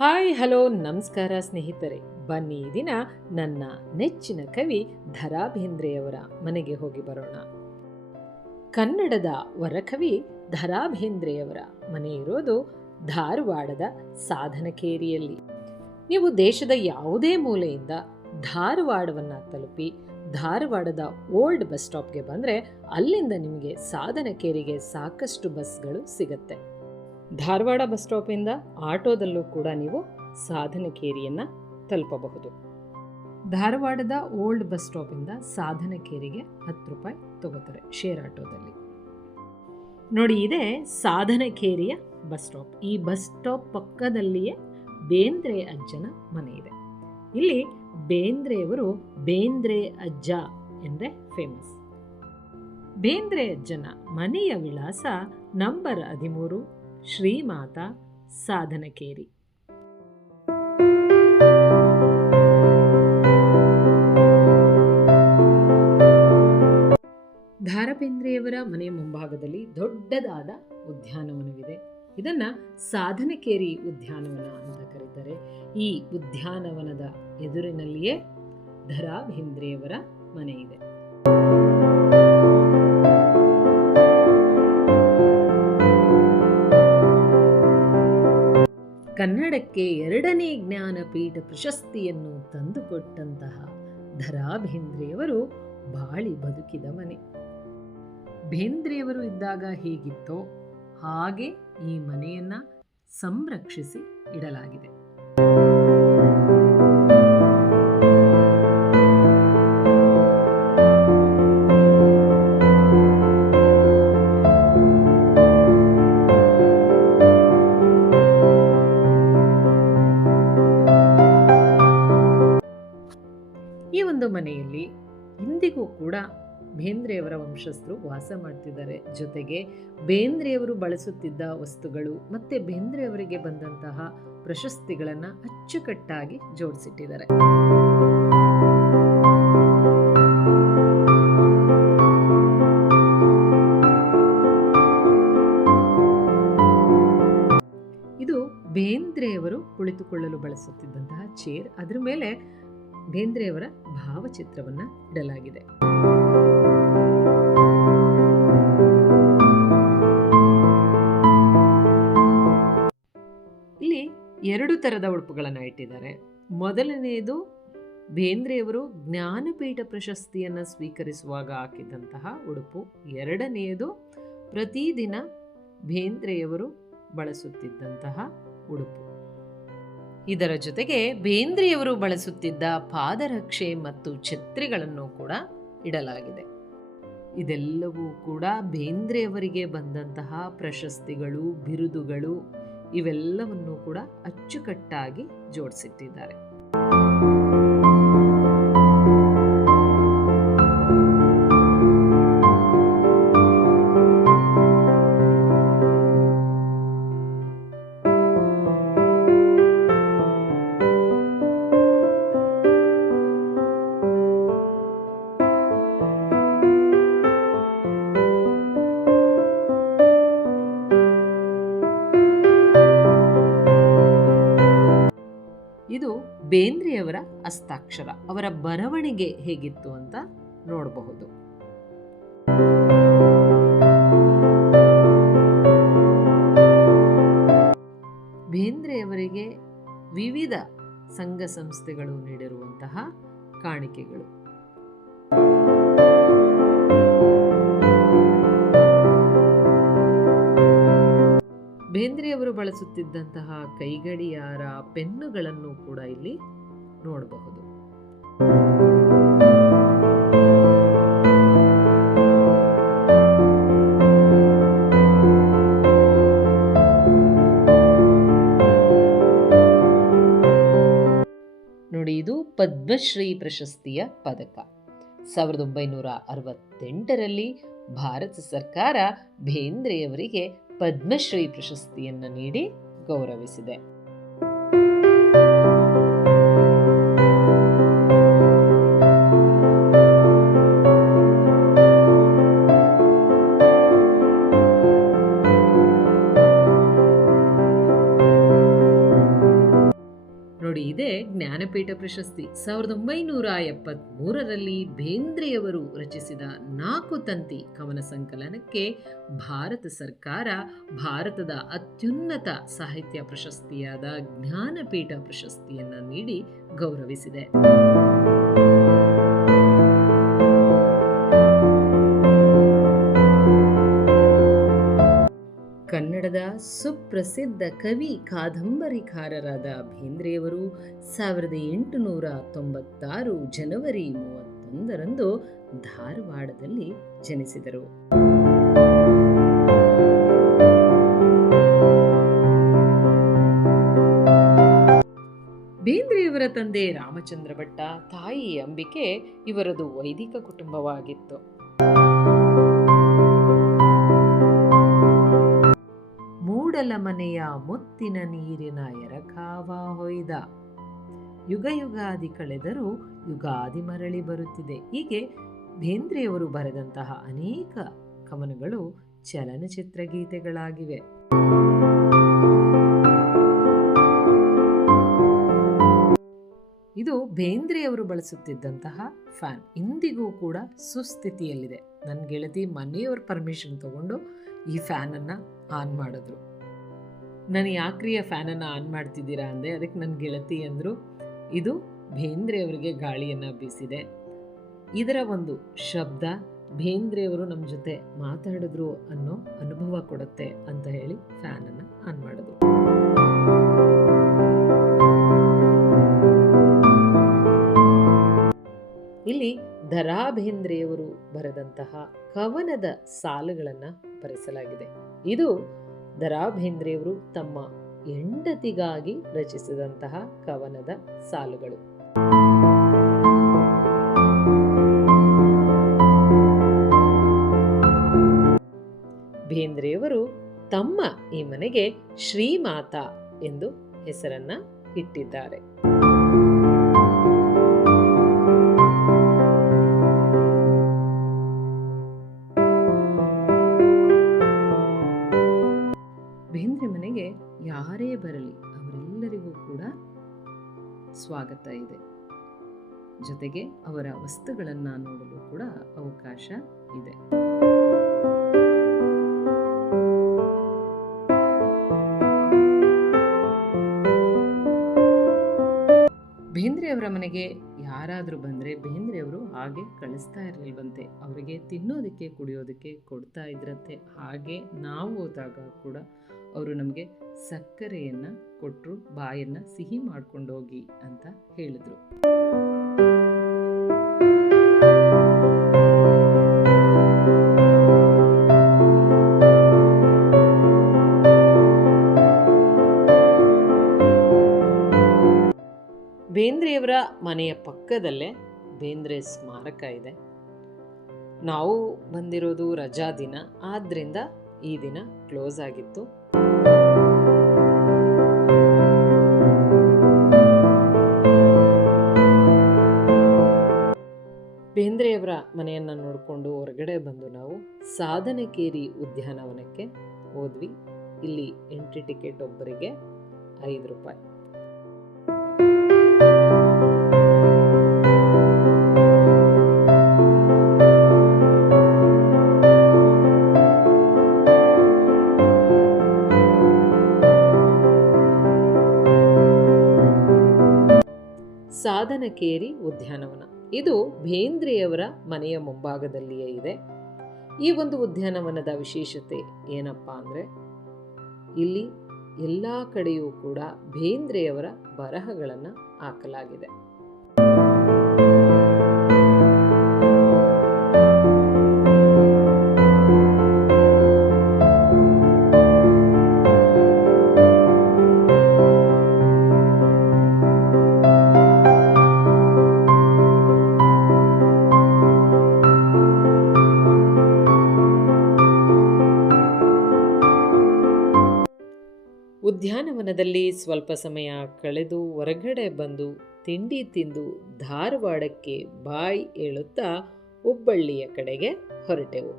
Hi hello ನಮಸ್ಕಾರ ಸ್ನೇಹಿತರೆ. ಬನ್ನಿ ಈ ದಿನ ನನ್ನ ನೆಚ್ಚಿನ ಕವಿ ದ.ರಾ ಬೇಂದ್ರೆಯವರ ಮನೆಗೆ ಹೋಗಿ ಬರೋಣ. ಕನ್ನಡದ ವರಕವಿ ದ.ರಾ ಬೇಂದ್ರೆಯವರ ಮನೆ ಇರೋದು ಧಾರವಾಡದ ಸಾಧನಕೇರಿಯಲ್ಲಿ. ನೀವು ದೇಶದ ಯಾವುದೇ ಮೂಲೆಯಿಂದ ಧಾರವಾಡವನ್ನು ತಲುಪಿ ಧಾರವಾಡದ ಓಲ್ಡ್ ಬಸ್ ಸ್ಟಾಪ್ಗೆ ಬಂದರೆ ಅಲ್ಲಿಂದ ನಿಮಗೆ ಸಾಧನಕೇರಿಗೆ ಸಾಕಷ್ಟು ಬಸ್ಗಳು ಸಿಗುತ್ತೆ. ಧಾರವಾಡ ಬಸ್ ಸ್ಟಾಪಿಂದ ಆಟೋದಲ್ಲೂ ಕೂಡ ನೀವು ಸಾಧನಕೇರಿಯನ್ನು ತಲುಪಬಹುದು. ಧಾರವಾಡದ ಓಲ್ಡ್ ಬಸ್ ಸ್ಟಾಪಿಂದ ಸಾಧನಕೇರಿಗೆ 10 ರೂಪಾಯಿ ತಗೋತಾರೆ ಶೇರ್ ಆಟೋದಲ್ಲಿ. ನೋಡಿ, ಇದೇ ಸಾಧನಕೇರಿಯ ಬಸ್ ಸ್ಟಾಪ್. ಈ ಬಸ್ ಸ್ಟಾಪ್ ಪಕ್ಕದಲ್ಲಿಯೇ ಬೇಂದ್ರೆ ಅಜ್ಜನ ಮನೆ ಇದೆ. ಇಲ್ಲಿ ಬೇಂದ್ರೆಯವರು ಬೇಂದ್ರೆ ಅಜ್ಜ ಎಂದೇ ಫೇಮಸ್. ಬೇಂದ್ರೆ ಅಜ್ಜನ ಮನೆಯ ವಿಳಾಸ ನಂಬರ್ 13 ಶ್ರೀಮಾತ ಸಾಧನಕೇರಿ. ದ.ರಾ ಬೇಂದ್ರೆಯವರ ಮನೆಯ ಮುಂಭಾಗದಲ್ಲಿ ದೊಡ್ಡದಾದ ಉದ್ಯಾನವನವಿದೆ. ಇದನ್ನ ಸಾಧನಕೇರಿ ಉದ್ಯಾನವನ ಅಂತ ಕರೀತಾರೆ. ಈ ಉದ್ಯಾನವನದ ಎದುರಿನಲ್ಲಿಯೇ ದ.ರಾ ಬೇಂದ್ರೆಯವರ ಮನೆ ಇದೆ. ಕನ್ನಡಕ್ಕೆ 2ನೇ ಜ್ಞಾನಪೀಠ ಪ್ರಶಸ್ತಿಯನ್ನು ತಂದುಕೊಟ್ಟಂತಹ ದ.ರಾ ಬೇಂದ್ರೆಯವರು ಬಾಳಿ ಬದುಕಿದ ಮನೆ. ಬೇಂದ್ರೆಯವರು ಇದ್ದಾಗ ಹೇಗಿತ್ತೋ ಹಾಗೆ ಈ ಮನೆಯನ್ನ ಸಂರಕ್ಷಿಸಿ ಇಡಲಾಗಿದೆ. ಈ ಒಂದು ಮನೆಯಲ್ಲಿ ಇಂದಿಗೂ ಕೂಡ ಬೇಂದ್ರೆಯವರ ವಂಶಸ್ಥರು ವಾಸ ಮಾಡ್ತಿದ್ದಾರೆ. ಜೊತೆಗೆ ಬೇಂದ್ರೆಯವರು ಬಳಸುತ್ತಿದ್ದ ವಸ್ತುಗಳು ಮತ್ತೆ ಬೇಂದ್ರೆಯವರಿಗೆ ಬಂದಂತಹ ಪ್ರಶಸ್ತಿಗಳನ್ನು ಅಚ್ಚುಕಟ್ಟಾಗಿ ಜೋಡಿಸಿಟ್ಟಿದ್ದಾರೆ. ಇದು ಬೇಂದ್ರೆಯವರು ಕುಳಿತುಕೊಳ್ಳಲು ಬಳಸುತ್ತಿದ್ದಂತಹ ಚೇರ್. ಅದರ ಮೇಲೆ ಬೇಂದ್ರೆಯವರ ಭಾವಚಿತ್ರವನ್ನು ಇಡಲಾಗಿದೆ. ಇಲ್ಲಿ 2 ಥರದ ಉಡುಪುಗಳನ್ನು ಇಟ್ಟಿದ್ದಾರೆ. ಮೊದಲನೆಯದು ಬೇಂದ್ರೆಯವರು ಜ್ಞಾನಪೀಠ ಪ್ರಶಸ್ತಿಯನ್ನು ಸ್ವೀಕರಿಸುವಾಗ ಹಾಕಿದಂತಹ ಉಡುಪು. ಎರಡನೆಯದು ಪ್ರತಿದಿನ ಬೇಂದ್ರೆಯವರು ಬಳಸುತ್ತಿದ್ದಂತಹ ಉಡುಪು. ಇದರ ಜೊತೆಗೆ ಬೇಂದ್ರೆಯವರು ಬಳಸುತ್ತಿದ್ದ ಪಾದರಕ್ಷೆ ಮತ್ತು ಛತ್ರಿಗಳನ್ನು ಕೂಡ ಇಡಲಾಗಿದೆ. ಇದೆಲ್ಲವೂ ಕೂಡ ಬೇಂದ್ರೆಯವರಿಗೆ ಬಂದಂತಹ ಪ್ರಶಸ್ತಿಗಳು, ಬಿರುದುಗಳು, ಇವೆಲ್ಲವನ್ನೂ ಕೂಡ ಅಚ್ಚುಕಟ್ಟಾಗಿ ಜೋಡಿಸಿಟ್ಟಿದ್ದಾರೆ. ಇದು ಬೇಂದ್ರೆಯವರ ಹಸ್ತಾಕ್ಷರ. ಅವರ ಬರವಣಿಗೆ ಹೇಗಿತ್ತು ಅಂತ ನೋಡಬಹುದು. ಬೇಂದ್ರೆಯವರಿಗೆ ವಿವಿಧ ಸಂಘ ಸಂಸ್ಥೆಗಳು ನೀಡಿರುವಂತಹ ಕಾಣಿಕೆಗಳು. ಬೇಂದ್ರೆಯವರು ಬಳಸುತ್ತಿದ್ದಂತಹ ಕೈಗಡಿಯಾರ, ಪೆನ್ನುಗಳನ್ನು ಕೂಡ ಇಲ್ಲಿ ನೋಡಬಹುದು. ನೋಡಿ, ಇದು ಪದ್ಮಶ್ರೀ ಪ್ರಶಸ್ತಿಯ ಪದಕ. 1968ರಲ್ಲಿ ಭಾರತ ಸರ್ಕಾರ ಬೇಂದ್ರೆಯವರಿಗೆ ಪದ್ಮಶ್ರೀ ಪ್ರಶಸ್ತಿಯನ್ನು ನೀಡಿ ಗೌರವಿಸಿದೆ. ನೋಡಿ, ಇದೇ ಜ್ಞಾನಪೀಠ ಪ್ರಶಸ್ತಿ. 1973ರಲ್ಲಿ ಬೇಂದ್ರೆಯವರು ರಚಿಸಿದ 4 ತಂತಿ ಕವನ ಸಂಕಲನಕ್ಕೆ ಭಾರತ ಸರ್ಕಾರ ಭಾರತದ ಅತ್ಯುನ್ನತ ಸಾಹಿತ್ಯ ಪ್ರಶಸ್ತಿಯಾದ ಜ್ಞಾನಪೀಠ ಪ್ರಶಸ್ತಿಯನ್ನು ನೀಡಿ ಗೌರವಿಸಿದೆ. ಕನ್ನಡದ ಸುಪ್ರಸಿದ್ಧ ಕವಿ ಕಾದಂಬರಿಕಾರರಾದ ಬೇಂದ್ರೆಯವರು 1896 ಜನವರಿ 31ರಂದು ಧಾರವಾಡದಲ್ಲಿ ಜನಿಸಿದರು. ಬೇಂದ್ರೆಯವರ ತಂದೆ ರಾಮಚಂದ್ರ ಭಟ್ಟ, ತಾಯಿ ಅಂಬಿಕೆ. ಇವರದು ವೈದಿಕ ಕುಟುಂಬವಾಗಿತ್ತು. ಮೂಡಲ ಮನೆಯ ಮುತ್ತಿನ ನೀರಿನ ಎರಕಾವ ಹೊಯ್ದ, ಯುಗ ಯುಗಾದಿ ಕಳೆದರೂ ಯುಗಾದಿ ಮರಳಿ ಬರುತ್ತಿದೆ. ಹೀಗೆ ಬೇಂದ್ರೆಯವರು ಬರೆದಂತಹ ಅನೇಕ ಕವನಗಳು ಚಲನಚಿತ್ರ ಗೀತೆಗಳಾಗಿವೆ. ಇದು ಬೇಂದ್ರೆಯವರು ಬಳಸುತ್ತಿದ್ದಂತಹ ಫ್ಯಾನ್. ಇಂದಿಗೂ ಕೂಡ ಸುಸ್ಥಿತಿಯಲ್ಲಿದೆ. ನನ್ನ ಗೆಳತಿ ಮನೆಯವ್ರ ಪರ್ಮಿಷನ್ ತಗೊಂಡು ಈ ಫ್ಯಾನನ್ನು ಆನ್ ಮಾಡಿದ್ರು. ನಾನು ಯಾಕ್ರಿ ಆ ಫ್ಯಾನನ್ನು ಆನ್ ಮಾಡ್ತಿದ್ದೀರಾ ಅಂದೆ. ಅದಕ್ಕೆ ನನ್ನ ಗೆಳತಿ ಅಂದರು, ಇದು ಬೇಂದ್ರೆಯವರಿಗೆ ಗಾಳಿಯನ್ನು ಬೀಸಿದೆ, ಇದರ ಒಂದು ಶಬ್ದ ಬೇಂದ್ರೆಯವರು ನಮ್ಮ ಜೊತೆ ಮಾತಾಡಿದ್ರು ಅನ್ನೋ ಅನುಭವ ಕೊಡುತ್ತೆ ಅಂತ ಹೇಳಿ ಫ್ಯಾನನ್ನು ಆನ್ ಮಾಡಿದ್ರು. ಇಲ್ಲಿ ದರಾ ಬೇಂದ್ರೆಯವರು ಬರೆದಂತಹ ಕವನದ ಸಾಲುಗಳನ್ನು ಬರೆಸಲಾಗಿದೆ. ಇದು ದರಾ ಬೇಂದ್ರೆಯವರು ತಮ್ಮ ಹೆಂಡತಿಗಾಗಿ ರಚಿಸಿದಂತಹ ಕವನದ ಸಾಲುಗಳು. ಬೇಂದ್ರೆಯವರು ತಮ್ಮ ಈ ಮನೆಗೆ ಶ್ರೀಮಾತಾ ಎಂದು ಹೆಸರನ್ನ ಇಟ್ಟಿದ್ದಾರೆ. ಬೇಂದ್ರೆ ಮನೆಗೆ ಯಾರೇ ಬರಲಿ ಅವರೆಲ್ಲರಿಗೂ ಕೂಡ ಸ್ವಾಗತ ಇದೆ. ಜೊತೆಗೆ ಅವರ ವಸ್ತುಗಳನ್ನು ನೋಡಲು ಕೂಡ ಅವಕಾಶ ಇದೆ. ಬೇಂದ್ರೆಯವರ ಮನೆಗೆ ಯಾರಾದರೂ ಬಂದರೆ ಬೇಂದ್ರೆಯವರು ಹಾಗೆ ಕಳಿಸ್ತಾ ಇರಲಿಲ್ವಂತೆ. ಅವರಿಗೆ ತಿನ್ನೋದಕ್ಕೆ ಕುಡಿಯೋದಕ್ಕೆ ಕೊಡ್ತಾ ಇದ್ರಂತೆ. ಹಾಗೆ ನಾವು ಹೋದಾಗ ಕೂಡ ಅವರು ನಮಗೆ ಸಕ್ಕರೆಯನ್ನು ಕೊಟ್ಟರು, ಬಾಯನ್ನು ಸಿಹಿ ಮಾಡ್ಕೊಂಡೋಗಿ ಅಂತ ಹೇಳಿದ್ರು. ಬೇಂದ್ರೆಯವರ ಮನೆಯ ಪಕ್ಕದಲ್ಲೇ ಬೇಂದ್ರೆ ಸ್ಮಾರಕ ಇದೆ. ನಾವು ಬಂದಿರೋದು ರಜಾ ದಿನ, ಆದ್ದರಿಂದ ಈ ದಿನ ಕ್ಲೋಸ್ ಆಗಿತ್ತು. ಬೇಂದ್ರೆಯವರ ಮನೆಯನ್ನು ನೋಡಿಕೊಂಡು ಹೊರಗಡೆ ಬಂದು ನಾವು ಸಾಧನಕೇರಿ ಉದ್ಯಾನವನಕ್ಕೆ ಹೋದ್ವಿ. ಇಲ್ಲಿ ಎಂಟ್ರಿ ಟಿಕೆಟ್ ಒಬ್ಬರಿಗೆ 5 ರೂಪಾಯಿ. ಸಾಧನಕೇರಿ ಉದ್ಯಾನವನ ಇದು ಬೇಂದ್ರೆಯವರ ಮನೆಯ ಮುಂಭಾಗದಲ್ಲಿಯೇ ಇದೆ. ಈ ಒಂದು ಉದ್ಯಾನವನದ ವಿಶೇಷತೆ ಏನಪ್ಪಾ ಅಂದರೆ, ಇಲ್ಲಿ ಎಲ್ಲ ಕಡೆಯೂ ಕೂಡ ಬೇಂದ್ರೆಯವರ ಬರಹಗಳನ್ನು ಹಾಕಲಾಗಿದೆ. ಉದ್ಯಾನವನದಲ್ಲಿ ಸ್ವಲ್ಪ ಸಮಯ ಕಳೆದು ಹೊರಗಡೆ ಬಂದು ತಿಂಡಿ ತಿಂದು ಧಾರವಾಡಕ್ಕೆ ಬಾಯ್ ಹೇಳುತ್ತಾ ಹುಬ್ಬಳ್ಳಿಯ ಕಡೆಗೆ ಹೊರಟೆವು.